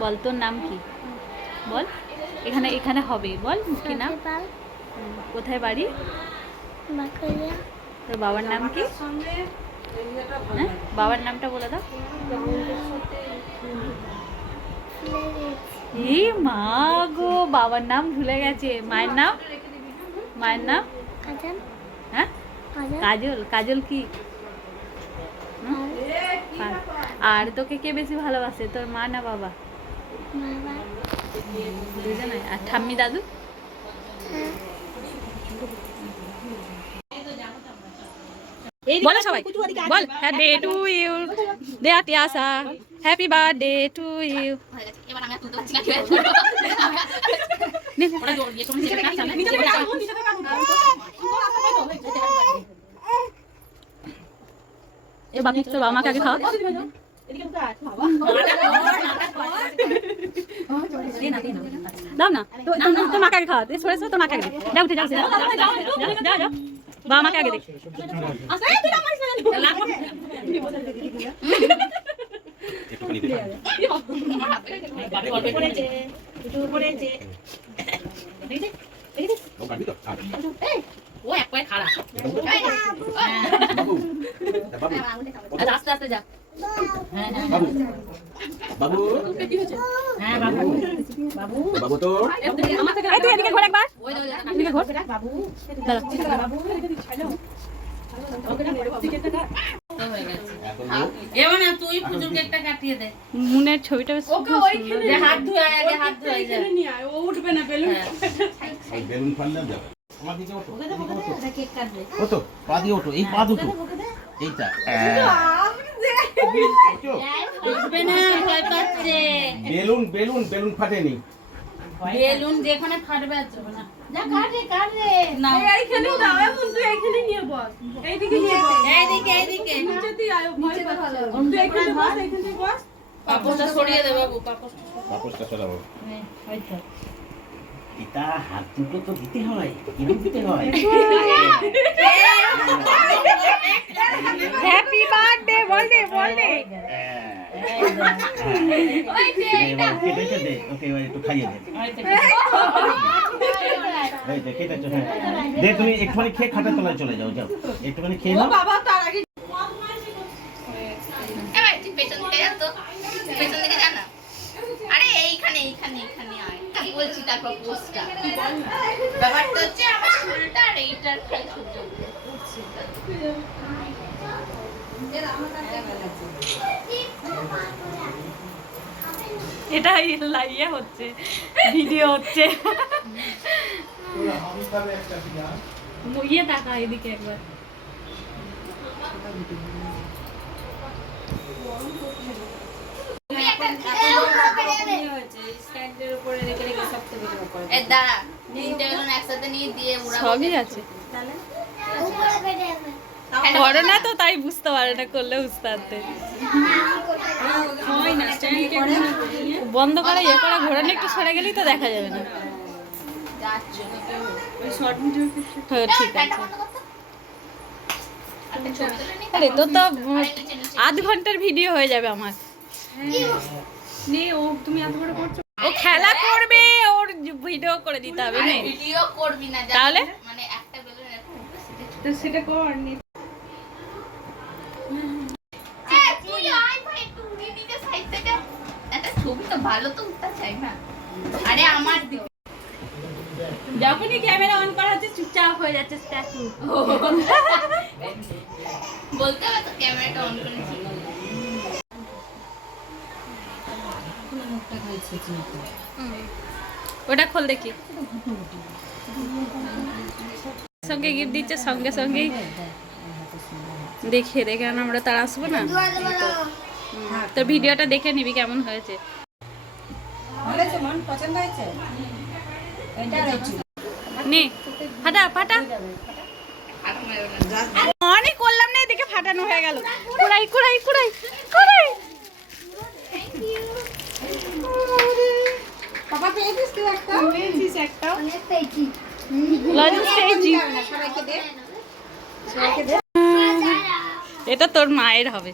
বল তোর নাম কি? বল এখানে এখানে হবে বল কি নাম? কোথায় বাড়ি? তোর বাবার নাম কি? হ্যাঁ বাবার নামটা বলে দাও। এই মা গো বাবার নাম ভুলে গেছে। মায়ের নাম? মায়ের নাম? হ্যাঁ? কাজল। কাজল কি? আর তোকে কে বেশি ভালোবাসে তোর মা না বাবা? দুজনে আর ঠাম্মি দাদু? বলো সবাই। বল happy to you they Atiyasa happy birthday to you এ বাকি তোর বাবা মাকে আগে খাওয়া। দাও না তো তো- তোর মাকে আগে খাওয়া তুই সরে সরে মাকে আগে দে। যা উঠে যা উঠে, যা যা, যা, যা, যা, যা। বাবা মাকে আগে দেখ ও তো? এক পায়ে খাড়া তা আস্তে আস্তে যা বাবু বাবু? হ্যাঁ বাবু। বাবু? বাবু। তো? এই তুই এদিকে ঘোর একবার। ওই ওই, ওই, এদিকে ঘোর। বাবু দাঁড়া। তো হয়ে গেছে এখন ও এবার না তুই পুজোর কেকটা কাটিয়ে দে। মুনের ছবিটা বেশ হাত ধুয়ে আগে হাত ধুয়ে আয় যা। হ্যাঁ। বেলুন যাবে পা দিয়ে ওঠো। এই পা দুটো। এইটা ওঠো। উঠবে না ভয় পাচ্ছে বেলুন বেলুন বেলুন ফাটেনি। বেলুন যেখানে ফাটবে আর না। যা কাট রে না এইখানে দাও এমন তুই এইখানে নিয়ে বস। এইদিকে নিয়ে বস। এইদিকে এইদিকে। নিচেতেই আয় ভয় পাচ্ছে। তুই এখানে বস এখানে বস। পাপোশটা সরিয়ে দে বাবু সরাবো। ওই তো এটা হাত দুটো তো দিতে হয় কিরম দিতে হয়? হ্যাপি বার্থডে বল দে বল তুমি একটুখানি খেয়ে খাটের তলায় চলে যাও যাও একটুখানি খেয়ে নাও বাবা তার আগে পেছন তো পেছন না। আরে এইখানে এইখানে এইখানে আয়। বলছি তারপর পোস্টটা। ব্যাপারটা হচ্ছে আমার চুলটা আর এইটার এটা লাইয়ে হচ্ছে ভিডিও হচ্ছে। ইয়ে এদিকে একবার। তুমি একটা এ দাঁড়া তিনটে বেলুন একসাথে নিয়ে দিয়ে উড়াবো সবই আছে। বেড়ে করো না তো তাই বুঝতে পারে না করলে বুঝতে বন্ধ করে ইয়ে করে ঘোরানো একটু সরে গেলেই তো দেখা যাবে না। হ্যাঁ ঠিক আছে। আরে তোর তো নিচে আধ ঘণ্টার ভিডিও হয়ে যাবে আমার। নে ও তুমি এত বড় করছ। ও খেলা করবে ওর ভিডিও করে দিতে হবে আরে ভিডিও করবি না তাহলে? মানে একটা বেলুন এরকম সেটা তো সেটা কর নে। এ, তুই আয় ভাই একটু উড়িয়ে দিতে সাইড থেকে। একটা ছবি তো ভালো তো উঠতে চাই না। আরে আমার যখনই ক্যামেরা অন করা হচ্ছে চুপচাপ হয়ে যাচ্ছে স্ট্যাচু বলতে হবে তো ক্যামেরাটা অন করেছি। ওটা খোল দেখি। সঙ্গে গিফট দিচ্ছে, সঙ্গে সঙ্গেই দেখে দেখে আমরা তার আসব না। তো ভিডিওটা দেখে নিবি কেমন হয়েছে। নে অনেক করলাম না এদিকে ফাটানো হয়ে গেল। কুড়াই কুড়াই কুড়াই কুড়াই। বাবা পেয়েছিস তুই একটা? পেয়েছিস একটা অনেক পেয়েছি লজেন্স পেয়েছি। সবাইকে দে। এটা তোর মায়ের হবে।